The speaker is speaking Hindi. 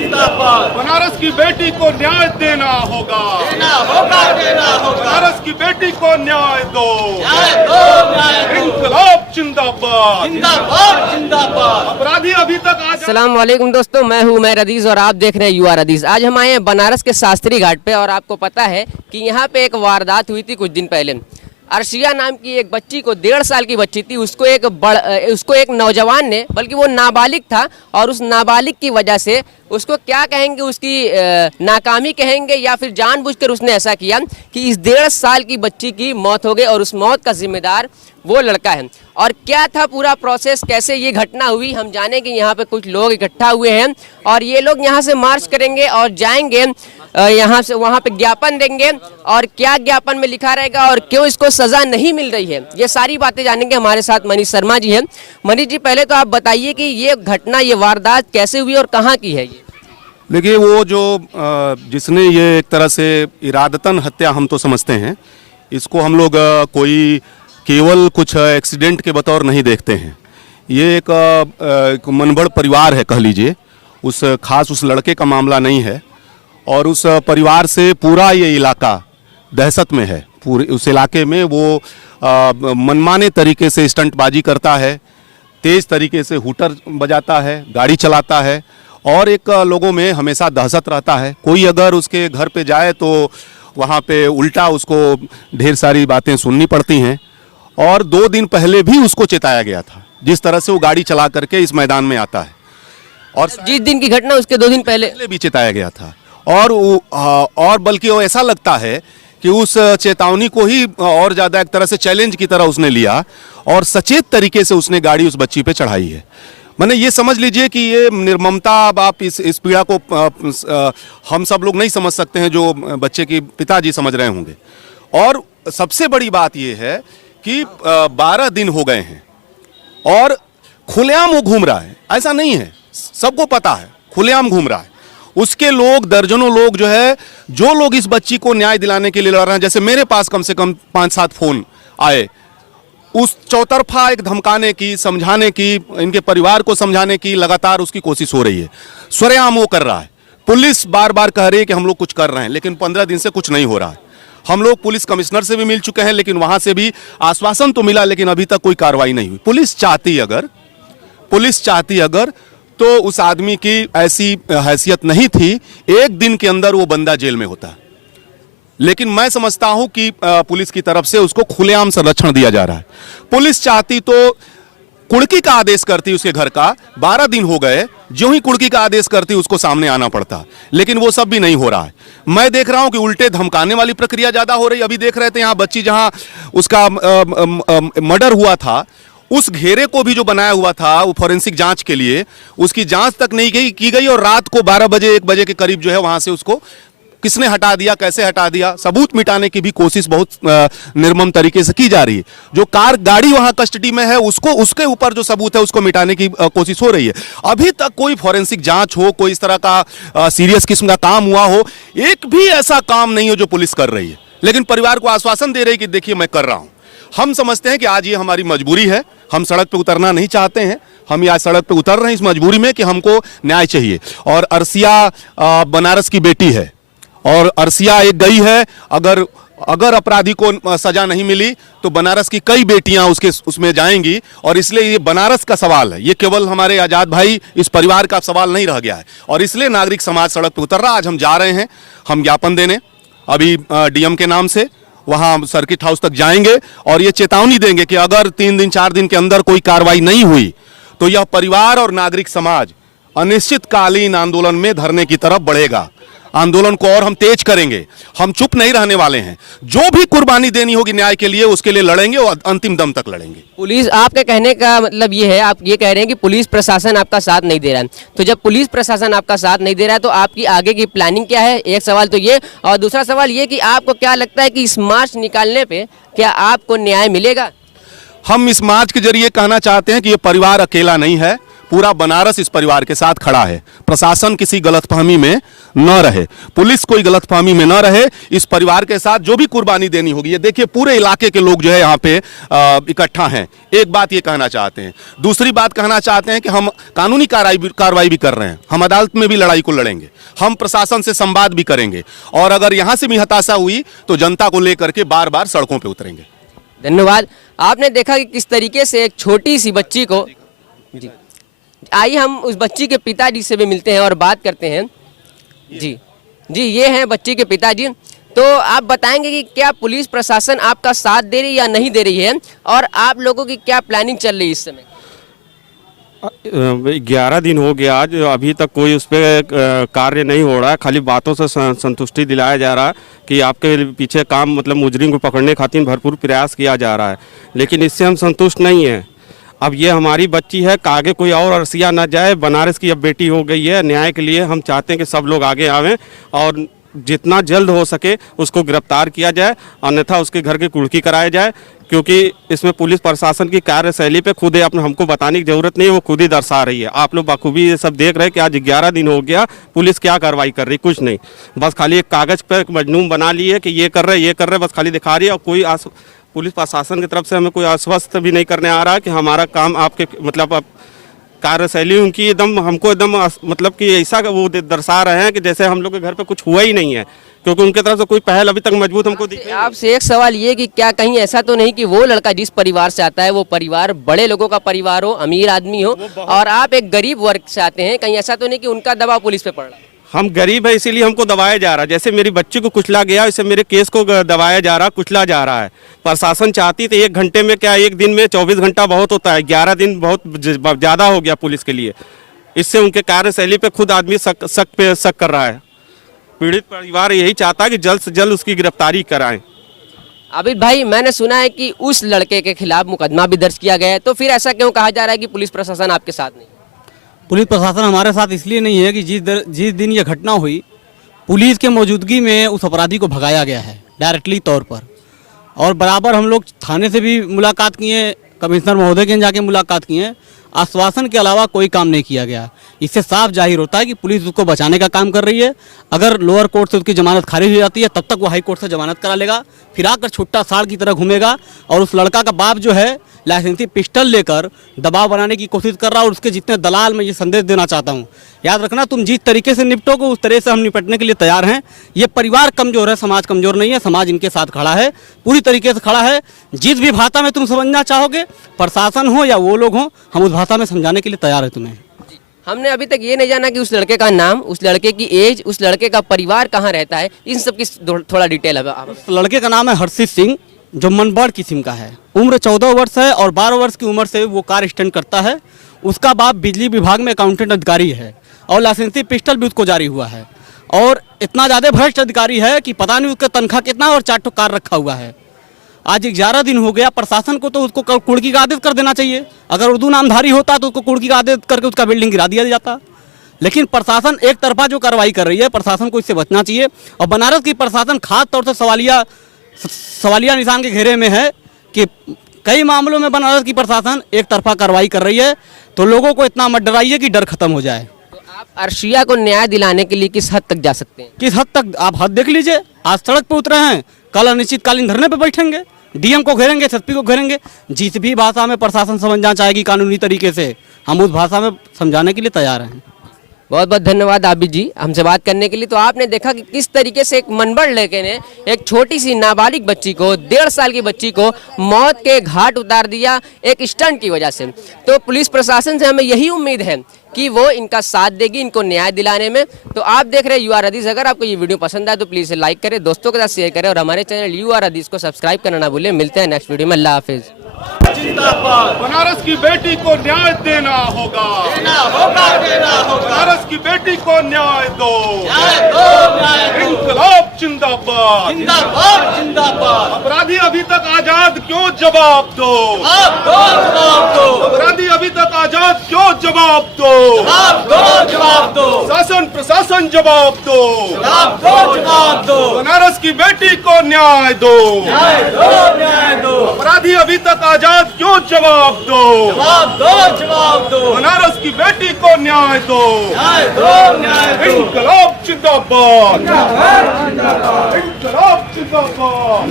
जिंदाबाद। बनारस की बेटी को न्याय देना होगा, देना होगा, देना होगा। बनारस की बेटी को न्याय दो, न्याय दो, न्याय दो। इंकलाब जिंदाबाद, जिंदाबाद, जिंदाबाद। अपराधी अभी तक आज। अस्सलाम वालेकुम दोस्तों, मैं हूं उमैर अदीज़ और आप देख रहे हैं यूआर अदीज़। आज हम आए हैं बनारस के शास्त्री घाट पे और आपको पता है कि यहाँ पे एक वारदात हुई थी कुछ दिन पहले। अर्शिया नाम की एक बच्ची को, 1.5 साल की बच्ची थी, उसको एक नौजवान ने, बल्कि वो नाबालिग था और उस नाबालिग की वजह से उसको क्या कहेंगे, उसकी नाकामी कहेंगे या फिर जानबूझकर उसने ऐसा किया कि इस 1.5 साल की बच्ची की मौत हो गई और उस मौत का जिम्मेदार वो लड़का है। और क्या था पूरा प्रोसेस, कैसे ये घटना हुई, हम जाने कि यहाँ पे कुछ लोग इकट्ठा हुए हैं और ये लोग यहाँ से मार्च करेंगे और जाएंगे यहाँ से वहाँ पे ज्ञापन देंगे और क्या ज्ञापन में लिखा रहेगा और क्यों इसको सजा नहीं मिल रही है, ये सारी बातें जानेंगे। हमारे साथ मनीष शर्मा जी हैं। मनीष जी, पहले तो आप बताइए कि ये घटना, ये वारदात कैसे हुई और कहाँ की है ये? देखिए, वो जो जिसने ये एक तरह से इरादतन हत्या हम तो समझते हैं, इसको हम लोग कोई केवल कुछ एक्सीडेंट के बतौर नहीं देखते हैं। ये एक मनबड़ परिवार है, कह लीजिए। उस लड़के का मामला नहीं है और उस परिवार से पूरा ये इलाका दहशत में है। पूरे उस इलाके में वो मनमाने तरीके से स्टंटबाजी करता है, तेज़ तरीके से हूटर बजाता है, गाड़ी चलाता है और एक लोगों में हमेशा दहशत रहता है। कोई अगर उसके घर पे जाए तो वहाँ पे उल्टा उसको ढेर सारी बातें सुननी पड़ती हैं। और 2 दिन पहले भी उसको चेताया गया था, जिस तरह से वो गाड़ी चला करके इस मैदान में आता है। और जिस दिन की घटना उसके 2 दिन पहले भी चेताया गया था और बल्कि वो ऐसा लगता है कि उस चेतावनी को ही और ज़्यादा एक तरह से चैलेंज की तरह उसने लिया और सचेत तरीके से उसने गाड़ी उस बच्ची पे चढ़ाई है। मैंने ये समझ लीजिए कि ये निर्ममता, अब आप इस पीड़ा को हम सब लोग नहीं समझ सकते हैं, जो बच्चे के पिताजी समझ रहे होंगे। और सबसे बड़ी बात ये है कि 12 दिन हो गए हैं और खुलेआम वो घूम रहा है। ऐसा नहीं है, सबको पता है, खुलेआम घूम रहा है। उसके लोग, दर्जनों लोग जो लोग इस बच्ची को न्याय दिलाने के लिए लड़ रहे हैं, जैसे मेरे पास कम से कम 5-7 फोन आए, उस चौतरफा एक धमकाने की, समझाने की, इनके परिवार को समझाने की लगातार उसकी कोशिश हो रही है। सरेआम वो कर रहा है। पुलिस बार बार कह रही है कि हम लोग कुछ कर रहे हैं, लेकिन 15 दिन से कुछ नहीं हो रहा है। हम लोग पुलिस कमिश्नर से भी मिल चुके हैं, लेकिन वहां से भी आश्वासन तो मिला, लेकिन अभी तक कोई कार्रवाई नहीं हुई। पुलिस चाहती अगर तो उस आदमी की ऐसी हैसियत नहीं थी, 1 दिन के अंदर वो बंदा जेल में होता। लेकिन मैं समझता हूं कि पुलिस की तरफ से उसको खुलेआम संरक्षण दिया जा रहा है। पुलिस चाहती तो कुड़की का आदेश करती, उसके घर का 12 दिन हो गए, जो ही कुड़की का आदेश करती उसको सामने आना पड़ता, लेकिन वो सब भी नहीं हो रहा है। मैं देख रहा हूं कि उल्टे धमकाने वाली प्रक्रिया ज्यादा हो रही। अभी देख रहे थे यहाँ बच्ची, जहां उसका मर्डर हुआ था, उस घेरे को भी जो बनाया हुआ था वो फॉरेंसिक जांच के लिए, उसकी जांच तक नहीं की गई और रात को 12 बजे 1 बजे के करीब जो है वहां से उसको किसने हटा दिया, कैसे हटा दिया, सबूत मिटाने की भी कोशिश बहुत निर्मम तरीके से की जा रही है। जो गाड़ी वहां कस्टडी में है, उसके ऊपर जो सबूत है उसको मिटाने की कोशिश हो रही है। अभी तक कोई फॉरेंसिक जांच हो, कोई इस तरह का सीरियस किस्म का काम हुआ हो, एक भी ऐसा काम नहीं हो जो पुलिस कर रही है। लेकिन परिवार को आश्वासन दे रही है कि देखिए मैं कर रहा हूं। हम समझते हैं कि आज ये हमारी मजबूरी है, हम सड़क पे उतरना नहीं चाहते हैं। हम आज सड़क पे उतर रहे हैं इस मजबूरी में कि हमको न्याय चाहिए। और अर्शिया बनारस की बेटी है और अर्शिया एक गई है। अगर अपराधी को सजा नहीं मिली तो बनारस की कई बेटियां उसमें जाएंगी। और इसलिए ये बनारस का सवाल है, ये केवल हमारे आजाद भाई, इस परिवार का सवाल नहीं रह गया है। और इसलिए नागरिक समाज सड़क पे उतर रहा। आज हम जा रहे हैं, हम ज्ञापन देने अभी डीएम के नाम से वहां सर्किट हाउस तक जाएंगे और ये चेतावनी देंगे कि अगर 3 दिन 4 दिन के अंदर कोई कार्रवाई नहीं हुई तो यह परिवार और नागरिक समाज अनिश्चितकालीन आंदोलन में धरने की तरफ बढ़ेगा। आंदोलन को और हम तेज करेंगे, हम चुप नहीं रहने वाले हैं। जो भी कुर्बानी देनी होगी न्याय के लिए, उसके लिए लड़ेंगे और अंतिम दम तक लड़ेंगे। पुलिस, आपके कहने का मतलब ये है, आप ये कह रहे हैं कि पुलिस प्रशासन आपका साथ नहीं दे रहा है। तो जब पुलिस प्रशासन आपका साथ नहीं दे रहा है तो आपकी आगे की प्लानिंग क्या है? एक सवाल तो ये, और दूसरा सवाल ये कि आपको क्या लगता है कि इस मार्च निकालने पे क्या आपको न्याय मिलेगा? हम इस मार्च के जरिए कहना चाहते हैं कि ये परिवार अकेला नहीं है। पूरा बनारस इस परिवार के साथ खड़ा है। प्रशासन किसी गलतफहमी में न रहे, पुलिस कोई गलतफहमी में न रहे, इस परिवार के साथ जो भी कुर्बानी देनी होगी। ये देखिए पूरे इलाके के लोग जो है यहाँ पे इकट्ठा हैं। एक बात ये कहना चाहते हैं, दूसरी बात कहना चाहते हैं कि हम कानूनी कार्रवाई भी कर रहे हैं, हम अदालत में भी लड़ाई को लड़ेंगे, हम प्रशासन से संवाद भी करेंगे, और अगर यहां से भी हताशा हुई तो जनता को लेकर के बार बार सड़कों पे उतरेंगे। धन्यवाद। आपने देखा कि किस तरीके से एक छोटी सी बच्ची को, जी आइए हम उस बच्ची के पिताजी से भी मिलते हैं और बात करते हैं। जी जी, ये हैं बच्ची के पिताजी। तो आप बताएंगे कि क्या पुलिस प्रशासन आपका साथ दे रही है या नहीं दे रही है, और आप लोगों की क्या प्लानिंग चल रही है इस समय? 11 दिन हो गया आज, अभी तक कोई उस पर कार्य नहीं हो रहा है। खाली बातों से संतुष्टि दिलाया जा रहा है कि आपके पीछे काम मतलब मुजरिम को पकड़ने खातिर भरपूर प्रयास किया जा रहा है, लेकिन इससे हम संतुष्ट नहीं हैं। अब ये हमारी बच्ची है, आगे कोई और अरसिया ना जाए। बनारस की अब बेटी हो गई है, न्याय के लिए हम चाहते हैं कि सब लोग आगे आवें और जितना जल्द हो सके उसको गिरफ्तार किया जाए, अन्यथा उसके घर की कुर्की कराया जाए, क्योंकि इसमें पुलिस प्रशासन की कार्यशैली पे खुद हमको बताने की जरूरत नहीं है, वो खुद ही दर्शा रही है। आप लोग बखूबी ये सब देख रहे हैं कि आज 11 दिन हो गया, पुलिस क्या कार्रवाई कर रही, कुछ नहीं, बस खाली एक कागज पे मजनून बना ली है कि ये कर रहे, बस खाली दिखा रही है। और कोई पुलिस प्रशासन की तरफ से हमें कोई आश्वस्त भी नहीं करने आ रहा कि हमारा काम आपके मतलब कार्यशैली उनकी एकदम हमको एकदम मतलब कि ऐसा वो दर्शा रहे हैं कि जैसे हम लोग के घर पे कुछ हुआ ही नहीं है, क्योंकि उनके तरफ से कोई पहल अभी तक मजबूत हमको दिखी। आपसे एक सवाल ये कि क्या कहीं ऐसा तो नहीं कि वो लड़का जिस परिवार से आता है वो परिवार बड़े लोगों का परिवार हो, अमीर आदमी हो, और आप एक गरीब वर्ग से आते हैं, कहीं ऐसा तो नहीं कि उनका दबाव पुलिस पे पड़ रहा है? हम गरीब है इसीलिए हमको दबाया जा रहा है। जैसे मेरी बच्ची को कुचला गया, वैसे मेरे केस को दबाया जा रहा, कुचला जा रहा है। प्रशासन चाहती तो 1 घंटे में क्या, 1 दिन में 24 घंटा बहुत होता है, 11 दिन बहुत ज़्यादा हो गया पुलिस के लिए। इससे उनके कार्यशैली पे खुद आदमी शक कर रहा है। पीड़ित परिवार यही चाहता है कि जल्द से जल्द उसकी गिरफ्तारी कराएं। आबिद भाई, मैंने सुना है कि उस लड़के के खिलाफ मुकदमा भी दर्ज किया गया है, तो फिर ऐसा क्यों कहा जा रहा है कि पुलिस प्रशासन आपके साथ नहीं? पुलिस प्रशासन हमारे साथ इसलिए नहीं है कि जिस दिन ये घटना हुई, पुलिस के मौजूदगी में उस अपराधी को भगाया गया है डायरेक्टली तौर पर, और बराबर हम लोग थाने से भी मुलाकात किए, कमिश्नर महोदय के जाके मुलाकात किए, आश्वासन के अलावा कोई काम नहीं किया गया। इससे साफ जाहिर होता है कि पुलिस उसको बचाने का काम कर रही है। अगर लोअर कोर्ट से उसकी जमानत खारिज हो जाती है तब तक वो हाई कोर्ट से जमानत करा लेगा, फिर आकर छुट्टा साड़ की तरह घूमेगा, और उस लड़का का बाप जो है लाइसेंसी पिस्टल लेकर दबाव बनाने की कोशिश कर रहा है। और उसके जितने दलाल, मैं ये संदेश देना चाहता हूँ, याद रखना, तुम जिस तरीके से निपटोगे उस तरह से हम निपटने के लिए तैयार हैं। ये परिवार कमजोर है, समाज कमजोर नहीं है, समाज इनके साथ खड़ा है, पूरी तरीके से खड़ा है। जिस भी भाषा में तुम समझना चाहोगे, प्रशासन हो या वो लोग हो, हम उस भाषा में समझाने के लिए तैयार है तुम्हें। हमने अभी तक ये नहीं जाना कि उस लड़के का नाम, उस लड़के की एज, उस लड़के का परिवार कहाँ रहता है, इन सब की थोड़ा डिटेल है। उस लड़के का नाम है हर्षित सिंह, जो मनबड़ किस्म का है, उम्र 14 वर्ष है, और 12 वर्ष की उम्र से वो कार स्टैंड करता है। उसका बाप बिजली विभाग में अकाउंटेंट अधिकारी है, और लाइसेंसी पिस्टल भी उसको जारी हुआ है, और इतना ज़्यादा भ्रष्ट अधिकारी है कि पता नहीं उसका तनख्वाह कितना, और 4 ठो कार रखा हुआ है। आज 11 दिन हो गया, प्रशासन को तो उसको कुर्की का आदेश कर देना चाहिए। अगर उर्दू नामधारी होता तो उसको कुर्की का आदेश करके उसका बिल्डिंग गिरा दिया जाता, लेकिन प्रशासन एक तरफा जो कार्रवाई कर रही है, प्रशासन को इससे बचना चाहिए। और बनारस की प्रशासन खास तौर से सवालिया निशान के घेरे में है कि कई मामलों में बनारस की प्रशासन एक तरफा कार्रवाई कर रही है। तो लोगों को इतना मत डराइए कि डर खत्म हो जाए। तो आप अर्शिया को न्याय दिलाने के लिए किस हद तक जा सकते हैं? किस हद तक आप हद देख लीजिए। आज सड़क पर उतरे हैं, कल अनिश्चितकालीन धरने पर बैठेंगे, डीएम को घेरेंगे, एसपी को घेरेंगे। जिस भी भाषा में प्रशासन समझना चाहेगी कानूनी तरीके से, हम उस भाषा में समझाने के लिए तैयार हैं। बहुत बहुत धन्यवाद आबिद जी हमसे बात करने के लिए। तो आपने देखा कि किस तरीके से एक मनबड़ लड़के ने एक छोटी सी नाबालिग बच्ची को, 1.5 साल की बच्ची को मौत के घाट उतार दिया एक स्टंट की वजह से। तो पुलिस प्रशासन से हमें यही उम्मीद है कि वो इनका साथ देगी, इनको न्याय दिलाने में। तो आप देख रहे हैं यू आर हदीस। अगर आपको ये वीडियो पसंद आए तो प्लीज़ लाइक करें, दोस्तों के साथ शेयर करें, और हमारे चैनल यू आर हदीस को सब्सक्राइब करना ना भूलें। मिलते हैं नेक्स्ट वीडियो में। अल्लाह हाफिज़। जिंदाबाद। बनारस की बेटी को न्याय देना होगा, देना होगा, देना होगा। बनारस की बेटी को न्याय दो, न्याय दो, न्याय दो। इंकलाब जिंदाबाद, जिंदाबाद, जिंदाबाद। अपराधी अभी तक आजाद क्यों, जवाब दो। आप दो, जवाब दो। अपराधी अभी तक आजाद क्यों, जवाब दो, जवाब दो, जवाब दो, शासन प्रशासन जवाब दो, जवाब दो, जवाब दो, बनारस की बेटी को न्याय दो, न्याय दो, न्याय दो, अपराधी अभी तक आजाद क्यों, जवाब दो, जवाब दो, जवाब दो, बनारस की बेटी को न्याय दो, न्याय दो, न्याय दो, इनकलाब जिंदाबाद, इनकलाब जिंदाबाद,